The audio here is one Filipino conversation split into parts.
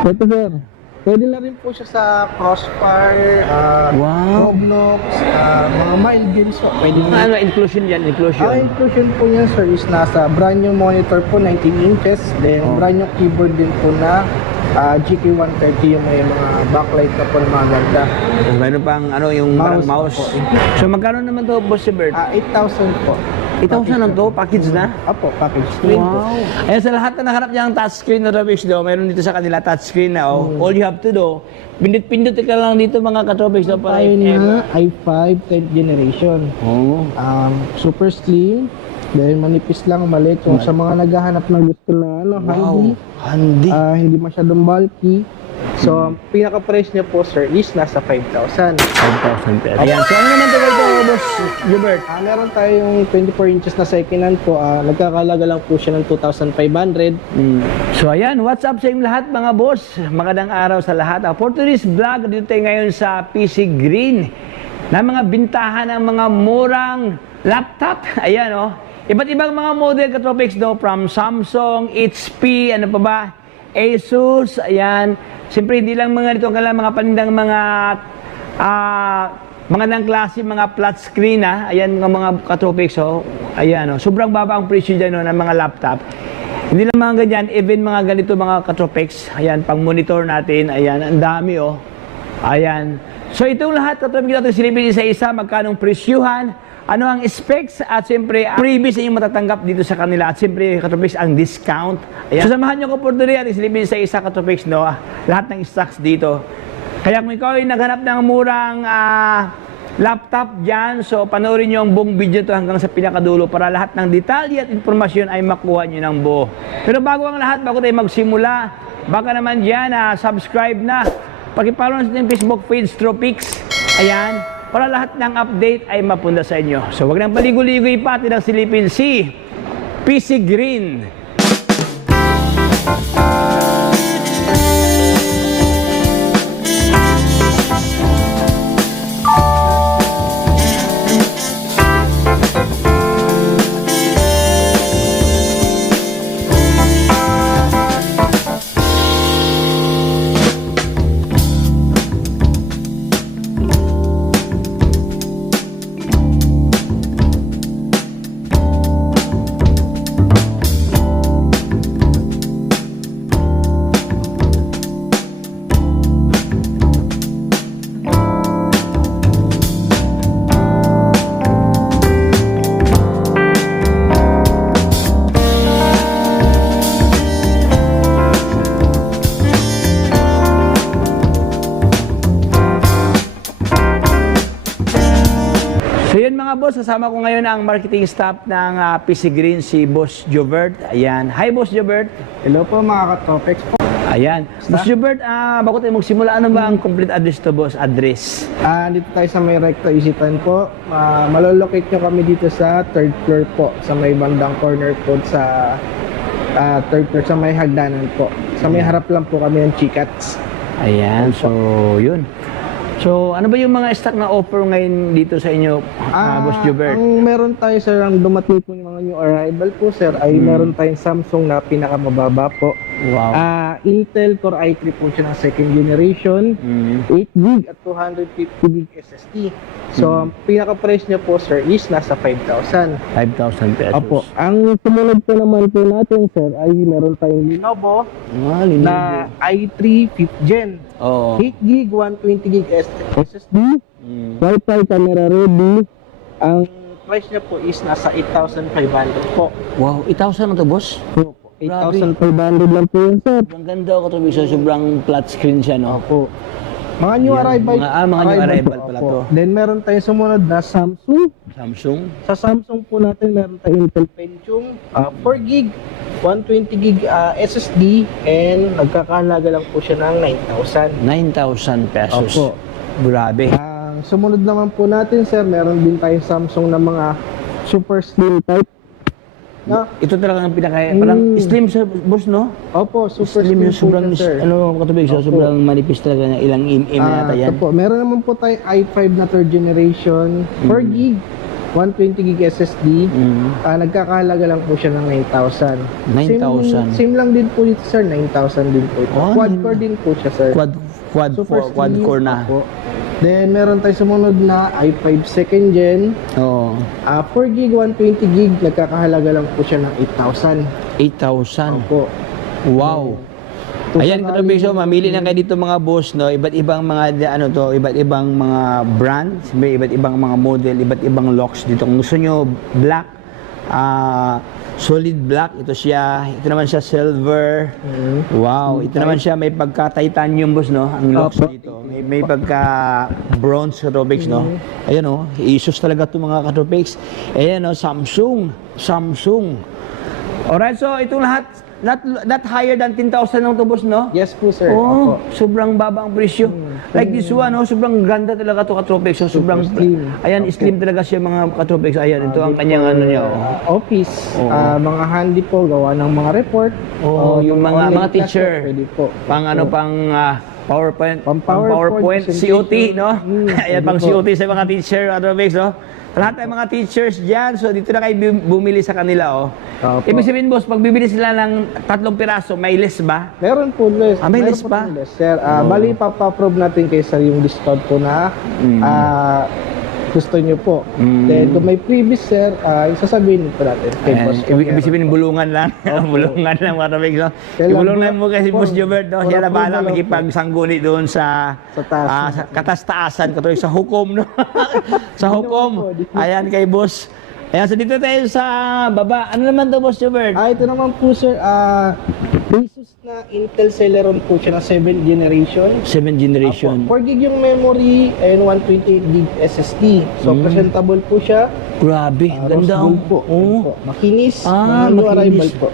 Ito sir, pwede na rin po siya sa Crossfire, Wow. Roblox, mga mild games po. Pwede na. Ano, inclusion yan, inclusion. Ang inclusion po niyan sir is nasa brand new monitor po, 19 inches. Then brand new keyboard din po na GK130 yung may mga backlight na po na maganda. Tapos mayroon pang ano, yung Mouse mouse. po. So magkano naman to, Boss Bert? 8,000 po. 8,000 lang to, package na? Apo, package screen po. Wow. Ayan, sa lahat na nakarap niya ang touchscreen na Tropics do, mayroon dito sa kanila touchscreen na. All you have to do, pindot-pindot ka lang dito mga ka-Tropics do para Tayo na i5 10th generation. Oh. Super slim. Dahil manipis lang, maliit. Kung sa mga naghahanap ng gusto na handy, Handy. hindi masyadong bulky. So, pinaka-price niya po, sir, is nasa 5,000. 5,000 pesos. Ayan. So ano naman to ito, Boss Gilbert? Meron tayong 24 inches na second hand po. Nagkakalaga lang po siya ng 2,500. So ayan, what's up sa inyong lahat mga boss? Magandang araw sa lahat. For today's vlog, dito tayo ngayon sa PC Green na mga bintahan ng mga murang laptop. Ayan oh. Iba't ibang mga model ka-Tropics no, from Samsung, HP, ano pa ba? Asus, ayan. Siyempre hindi lang mga dito mga panindang mga magandang klase, mga flat screen ayan mga ka-Tropics oh. Ayan oh. Sobrang baba ang presyo dyan no, ng mga laptop. Hindi lang mga ganyan, even mga ganito mga ka-Tropics. Ayan, pang monitor natin, ayan, ang dami oh. Ayan. So itong lahat ka-Tropics natin silipin isa-isa, magkanong presyuhan, ano ang specs at siyempre freebies na yung matatanggap dito sa kanila at siyempre ka-Tropics ang discount. Ayan. So samahan nyo ko po rin at isilipin sa isa ka-Tropics no, lahat ng stocks dito. Kaya kung ikaw ay naghanap ng murang laptop dyan, so panoorin nyo ang buong video to hanggang sa pinakadulo para lahat ng detalye at informasyon ay makuha nyo ng buo. Pero bago ang lahat, bago tayo magsimula, baka naman dyan subscribe na. Pag-follow na sa ating Facebook page Tropics. Ayan. Para lahat ng update ay mapunta sa inyo. So wag nang paligoy-ligoy pa, tinang silipin si PC Green. So yun mga boss, kasama ko ngayon ang marketing staff ng PC Green, si Boss Jobert. Ayan. Hi Boss Jobert. Hello po mga ka-Tropics po. Ayan. Boss Jobert, bago tayo magsimula, ano ba ang complete address to boss? Address? Dito tayo sa may Recto Isitan po. Malolocate nyo kami dito sa third floor po. Sa may bandang corner po sa third floor, sa may hagdanan po. Sa may harap lang po kami ng Chikats. Ayan. So yun. So ano ba yung mga stock na offer ngayon dito sa inyo, Boss Jobert? Ang meron tayo sir, ang dumating po yung mga new arrival po sir, ay meron tayong Samsung na pinakamababa po. Wow. Intel Core i3 po siya ng second generation, 8GB at 250GB SSD. So, ang pinaka-price niya po sir is nasa 5,000. 5,000 pesos. Opo. Ang sumunod po naman po natin sir, ay meron tayong Lenovo na i3 5th gen. Oo. 8GB, 120GB SSD, Wi-Fi camera ready. Ang price niya po is nasa 8,500 po. Wow, 8,000 na to boss? Opo. 8,500 lang po yun sir. Ang ganda ko to, so sobrang flat screen siya, no? Opo. Mga new arrival. Mga new arrival pala po. to. Then meron tayong sumunod na Samsung. Samsung. Sa Samsung po natin meron tayong Intel Pentium 4GB, 120GB SSD, and nagkakahalaga lang po siya ng 9,000. 9,000 pesos. Opo. Grabe. Ang sumunod naman po natin sir, meron din tayong Samsung na mga super slim type. Ito talaga ang parang slim sa boss, no? Opo, super Slim slim yung sobrang, po siya, sir. katubig siya, sobrang manipis talaga na ilang mm na yata yan. Ito po, meron naman po tayong i5 na third generation, 4GB, 120 gig SSD. Mm. Nagkakahalaga lang po siya ng 9,000. 9,000. Same lang din po dito, sir. 9,000 din po ito. Oh, Quad-core din po siya, sir. Quad slim core na. po. Then, meron tayo sumunod na i5 2nd gen. Oo. 4 gig, 120 gig. Nagkakahalaga lang po siya ng 8,000. 8,000. Opo. Wow. Kung Ayan, sakaling- katrobekso, mamili lang kayo dito mga boss, no? Iba't ibang mga, iba't ibang mga brands, may iba't ibang mga model, iba't ibang locks dito. Kung gusto nyo, black, solid black, ito siya. Ito naman siya, silver. Wow, ito naman siya, may pagka-titanium, boss, no? Ang locks Opo. dito. May pagka-bronze, katrobeks, no? Ayan, no? Isus talaga ito mga katrobeks. Ayan, no? Samsung. Alright, so itong lahat, not higher than 10,000 ng tubos, no? Yes po, sir. Oh, Opo. sobrang baba ang presyo. Like this one, no? Sobrang ganda talaga ito, katropex. So, sobrang slim. Ayan, slim talaga siya mga katropex. Ayan, ito ang kanyang ano niya. Oh. Office, Oo. mga handy po, gawa ng mga report. Oo, yung mga online teacher. class po, pwede po. Pang ano, pang PowerPoint, Pang pang PowerPoint, COT, no? Ayan, pwede pang po. COT sa mga teacher, katropex, no? Lahat ng mga teachers dyan, so dito na kayo bumili sa kanila, oh. Opo. Ibig sabihin, boss, pag bibili sila ng 3 piraso, may less ba? Meron po less. May Meron less po pa? tayong less, sir. Oo. Bali, papaprove natin kayo, sir, yung discount po na gusto nyo po. Then, kung may previous, sir, isasabihin po natin. Kay Ayan, boss po, ibig meron. sabihin bulungan lang. bulungan lang mga kabig. No? Kailan Ibulungan po- mo kasi Boss Jobert. No? Siya na Puro bahala approval lang po. makipagsangguni doon sa, Sa taas. sa katastaasan, katulad sa hukom. No? sa hukom. Di naman po. Ayan kay Boss. Ayan, so dito tayo sa baba. Ano naman to Boss Jobert? Ito naman po, sir, Asus na Intel Celeron po siya na 7th generation. 7th generation. 4 gig yung memory and 128 gig SSD. So, presentable po siya. Grabe, Rose ganda. gold po. Oo. Makinis. Ah, mga new makinis. arrival po.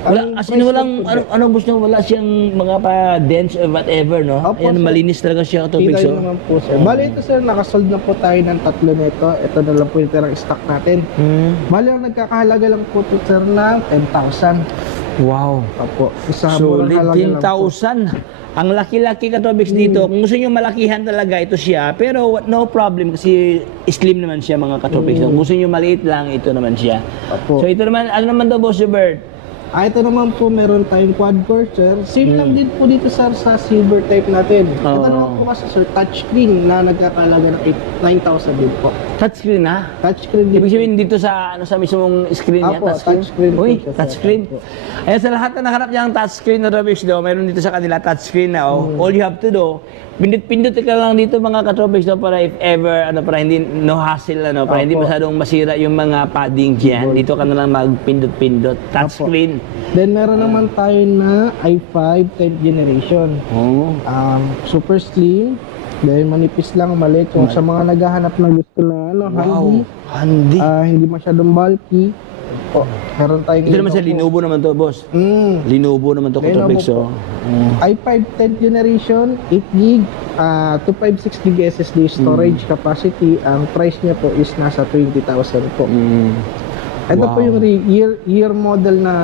Wala, Ang as in price walang, lang po, ano, anong gusto, wala siyang mga pa-dents or whatever, no? Opo, Ayan, sir. malinis talaga siya, katubig. Tibay So. naman po, sir. Bali ito, sir, nakasold na po tayo ng 3 nito. Ito na lang po yung tirang stock natin. Bali, ang nagkakahalaga lang po ito, sir, ng 10,000. Wow. Opo. Isa Solid halaga lang po. 10,000. Ang laki-laki katobics dito. Kung gusto nyo malakihan talaga, ito siya. Pero no problem kasi slim naman siya mga katobics. Kung gusto nyo maliit lang, ito naman siya. Opo. So ito naman, ano naman daw Boss Hubert? Ito naman po, meron tayong quad-core, sir. Same lang din po dito, sir, sa silver type natin. Ito Oo. naman po kasi, sir, touchscreen na nagkakalaga ng 9,000 din po. Touchscreen ha? Touchscreen din. Ibig sabihin dito sa ano sa mismong screen niya, Apo, touchscreen po Uy, siya, sir. touchscreen. Apo. Ayan, sa lahat na nakarap niya ang touchscreen na Robics daw, mayroon dito sa kanila touchscreen na all you have to do, pindot-pindot ka lang dito mga katropics no, para if ever, para hindi, no hassle, para hindi Apo. masyadong masira yung mga padding dyan. Dito ka na lang magpindot-pindot. Touchscreen. Then, meron naman tayo na i5 10th generation. Oh. Super slim. Then, manipis lang, maliit. Kung sa mga naghahanap na gusto na handy, Handy. hindi masyadong bulky. Po, meron tayong Ito naman sa Lenovo naman to, boss. Lenovo naman to, Lenovo katropics. po. i5 10th generation, 8 gig, 256 gig SSD storage capacity. Ang price niya po is nasa 20,000 po. Ito po yung year model na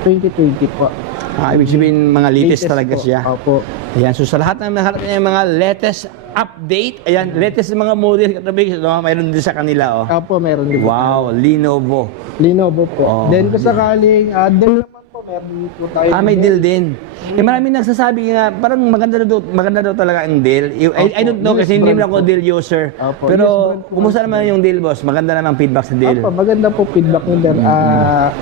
2020 po. Ibig sabihin, mga latest talaga po. siya. Opo. Ayan, so sa lahat ng naharap niya yung mga latest update, ayan, latest na mga model katropics, mayroon din sa kanila, oh. Opo, meron din po. Wow, Lenovo. Lenovo po. Oh, Then kung sakaling, Dell naman po, meron din po tayo. May Dell din. Maraming nagsasabi nga, parang maganda daw talaga ang Dell. I don't know US kasi hindi brand naman ako po. Dell user. Opo, Pero, US brand po. kumusta naman yung Dell, boss? Maganda naman feedback sa Dell. Opo, maganda po feedback ni Dell.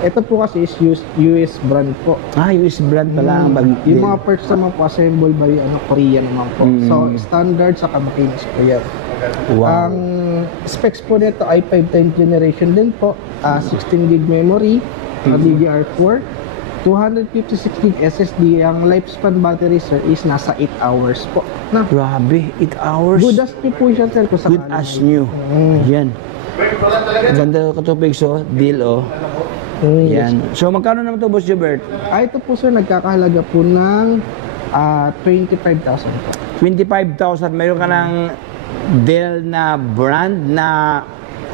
Ito po kasi is US brand po. US brand pala ang bag Yung Dell. mga parts naman po, assembled by Korea naman po. So, standard sa makinis po yan. Wow. Ang specs po nito i5 10th generation din po. 16 gig memory, DDR4, 256 gig SSD. Ang lifespan battery, sir, is nasa 8 hours po. Na, Grabe, 8 hours. good as new po siya, sir. Kung Good sakaling- as new. Ayan. Ganda katropics, Dell, Yan. So, magkano naman to, Boss Jobert? Ito po, sir, nagkakahalaga po ng 25,000 po. 25,000. Mayroon ka ng Dell na brand na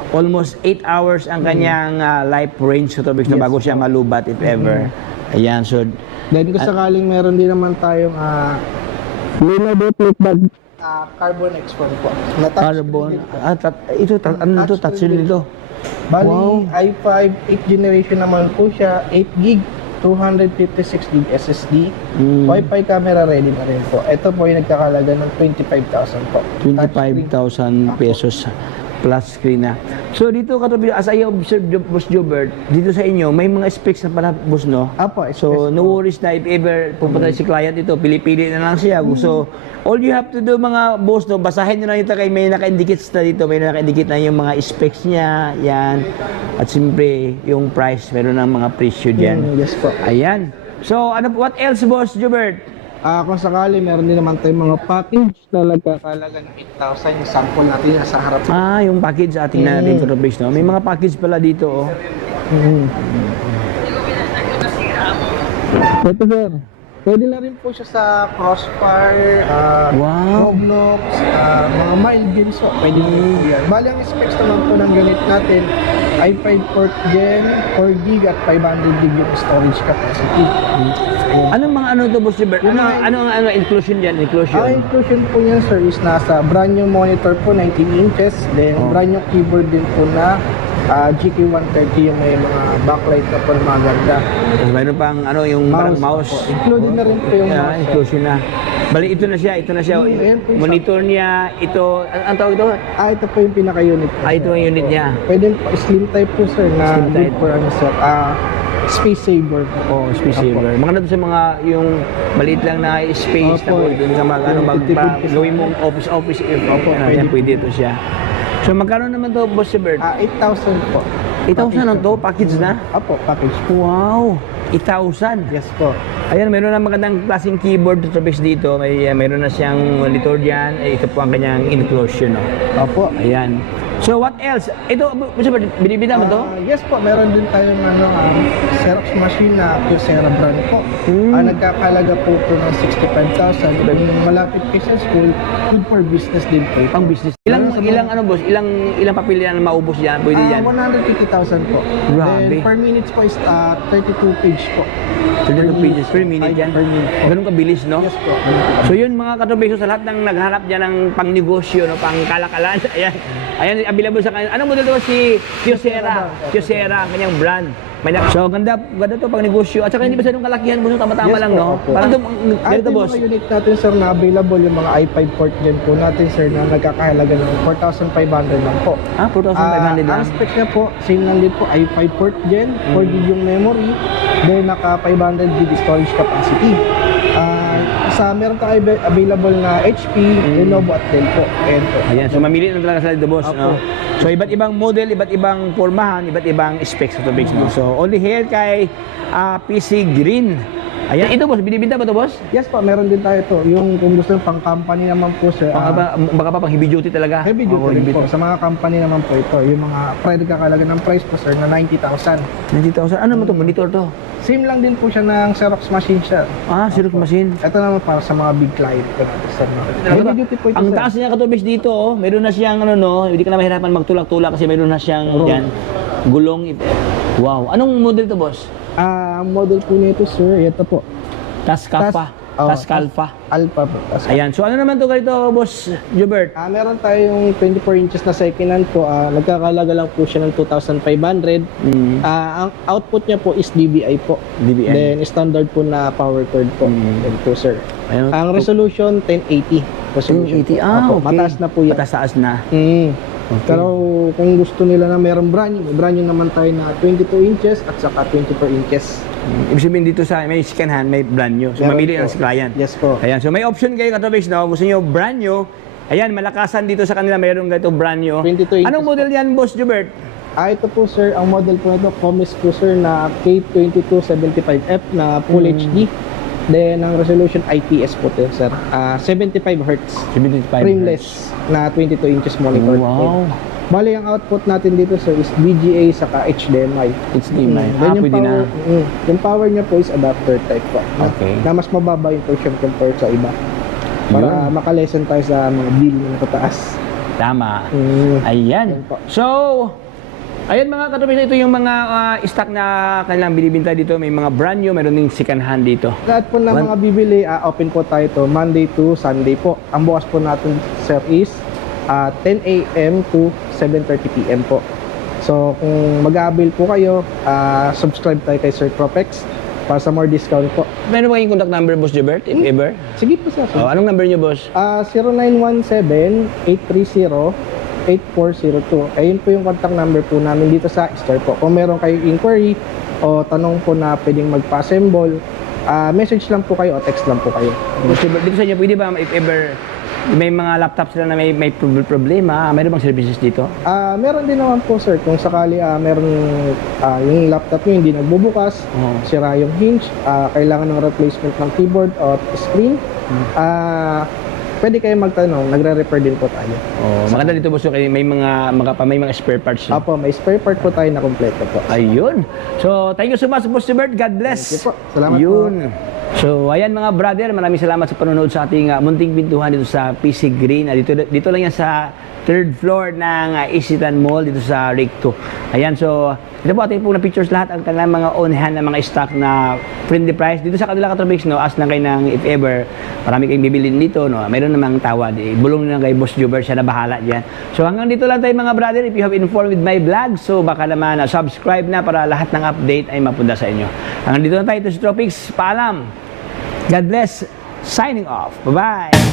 almost 8 hours ang kanyang life range sa topics na Yes, bago siya malubat if ever. Ayan, so Then kung sakaling meron din naman tayong Lenovo Carbon X1 po. Na touchscreen Carbon. din po. Ano to? Touchscreen nito. Bali, Wow. i5 8th generation naman po siya, 8 gig, 256 gig SSD, Wi-Fi camera ready na rin po. Ito po yung nagkakalaga ng 25,000 po. 25,000 pesos plus screen na. So dito katabi, as I observe, Boss Jobert, dito sa inyo, may mga specs na pala, Boss, no? Apo, So, no worries na if ever pupunta si client ito, pili-pili na lang siya. So, all you have to do mga boss, no, basahin nyo lang ito kay may naka-indicate na dito, may naka-indicate na yung mga specs niya, yan. At siyempre, yung price, meron ng mga presyo diyan. Yes po. Ayan. So, what else, Boss Jobert? Kung sakali, meron din naman tayong mga package na nagkakalaga ng 8,000. Yung sample natin nasa harap. Yung package sa ating natin Cotobix, no? May mga package pala dito, oh. Ito sir, pwede na rin po siya sa Crossfire, Wow. Roblox, mga mild games po. Pwede na rin po yan. Bali ang specs naman po ng ganit natin, i5 4th Gen, 4 gig at 500 gig yung storage capacity. Anong mga ano to, Boss Jobert? Ano inclusion diyan? Inclusion. Ang inclusion po niya sir is nasa brand new monitor po, 19 inches, then brand new keyboard din po na GK130 yung may mga backlight na po na maganda. Tapos mayroon pang yung parang mouse. po. Included na rin po yung Yeah, mouse. inclusion na. Bali, ito na siya. Ayan po yung Monitor niya, ito, ang tawag ito? ito po yung pinaka-unit po. Ito ang unit niya. Pwede po, slim type po sir na Slim good type. for ano sir, space saver po. Oh, space saver. Mga na sa mga yung maliit lang na space Opo. na doon sa gawin mong office Opo, yan, pwede ito siya. So magkano naman to, Boss Jobert? 8,000 po. 8,000 lang to, package na? Apo, package po. Wow! 8,000. Yes po. Ayan, meron na magandang klaseng keyboard to base dito. Meron na siyang monitor diyan. Ito po ang kanyang inclusion, no? Opo. Ayan. So what else? Ito, binibida mo to? Yes po, meron din tayong Xerox machine na Kyocera brand po. Nagkakalaga po ito ng 65,000. Kung malapit kayo sa school, good for business din po. Pang business. Ilang ano boss? Ilang papel yan na maubos diyan? Pwede diyan. 150,000 po. Grabe. Then per minutes po is 32 page po. 32 pages per minute yan. Per minute po. Ganun kabilis, no? Yes po. So yun mga katubiso sa lahat ng naghanap dyan ng pang-negosyo, no? Pang-kalakalan. Ayan. Ayan, available sa kanya. Anong model ito? Si Kyocera. Kyocera, ang kanyang brand. So, ganda to pang negosyo. At saka hindi ba sa nung kalakihan mo, tama-tama Yes lang, po, no? opo. Parang At ganito, yung boss. mga unit natin sir na available, yung mga i5 4th Gen po natin sir na nagkakahalaga ng 4,500 lang po. 4,500 lang. Ang specs niya po, same lang din po, i5 4th Gen, 4 gig yung memory, then naka 500 gig storage capacity. Meron tayo available na HP, Lenovo at Dell po. Ayan po. Ayan, so mamili na talaga sa dito, boss, Opo. no? So, iba't ibang model, iba't ibang pormahan, iba't ibang specs sa topics, no? So, only here kay PC Green. Ayan, ito, boss, binibinta ba ito, boss? Yes po, meron din tayo ito. Yung kung gusto yung pang company naman po sir. Baka pa pang heavy duty talaga. Heavy duty rin po. Sa mga company naman po ito, yung mga kakalaga ng price po sir na 90,000. 90,000. Ano mo to? Monitor to? Same lang din po siya ng Xerox machine siya. Xerox machine. Ito naman para sa mga big client ko natin sir. Heavy duty po ito Ang sir. taas niya katubis dito, oh. Meron na siyang hindi ka na mahirapan magtulak-tulak kasi meron na siyang yan, gulong. Wow. Anong model to, boss? Ang model po nito sir, ito po. Tascalpa. Tascalpa. Alpha po. Ayan. So ano naman to ganito, boss Jobert? Meron tayong 24 inches na second hand po. Nagkakalaga lang po siya ng 2,500. Ang output niya po is DBI po. DBI. Then standard po na power cord po. Yan po sir. Ayun. Ang resolution 1080 resolution. 1080. po. Opo, Okay. mataas na po yan. Mataas na. Okay. Pero kung gusto nila na merong brand new naman tayo na 22 inches at saka 24 inches. Ibig sabihin dito sa may second hand, may brand new. So Meron mamili po. ang si client. Yes po. Ayan. So may option kayo katubis, no? Gusto niyo brand new. Ayan, malakasan dito sa kanila, mayroong ganito brand new. 22 inches Anong model yan, boss Jobert? Ito po sir, ang model po nito, Comis po sir na K2275F na Full HD. Then ang resolution IPS po to sir. 75 Hz. 75. Frameless na 22 inches monitor. Wow. Bali ang output natin dito sir is VGA saka HDMI. HDMI. Then yung Pwede na. power, yung power niya po is adapter type po. Okay. Na mas mababa yung version compared sa iba. Para makalesen tayo sa mga bill na tataas. Tama. Mm. Ayan. Yan po. So, Ayan mga katropics, ito yung mga stock na kanilang binibinta dito. May mga brand new, meron ding second hand dito. Lahat po ng mga bibili, open po tayo to Monday to Sunday po. Ang bukas po natin, sir, is 10 a.m. to 7:30 p.m. po. So, kung mag-avail po kayo, subscribe tayo kay Sir Tropex para sa more discount po. Meron ba kayong contact number, Boss Jobert, if ever? Sige po, sir. Oh, anong number niyo, boss? 0917-830-8402. Ayun po yung contact number po namin dito sa store po. Kung meron kayong inquiry o tanong po na pwedeng magpa-assemble, message lang po kayo o text lang po kayo. Boss Jobert, dito sa inyo, pwede ba if ever may mga laptops sila na may problema, meron bang services dito? Meron din naman po, sir. Kung sakali meron yung laptop nyo hindi nagbubukas, Oo. sira yung hinge, kailangan ng replacement ng keyboard o screen, pwede kayo magtanong, nagre-repair din po tayo. Oh, maganda dito, boss, okay, may mga spare parts. No? Apo, may spare part po tayo na kompleto po. Ayun. So, thank you so much, Boss Jobert. God bless. Thank you po. Salamat Yun. So, ayan mga brother, maraming salamat sa panonood sa ating munting pintuhan dito sa PC Green. Dito lang yan sa third floor ng Isitan Mall dito sa Rick 2. Ayan, so ito po ating pong na pictures lahat ang kanilang mga on-hand na mga stock na friendly price. Dito sa kanila katropics, no, as lang kayo ng if ever, marami kayong bibilin dito, no, mayroon namang tawad. Bulong na lang kay Boss Jobert, siya na bahala dyan. So hanggang dito lang tayo mga brother. If you have informed with my vlog, so baka naman subscribe na para lahat ng update ay mapunta sa inyo. Hanggang dito lang tayo, ito si Tropics. Paalam. God bless. Signing off. Bye-bye.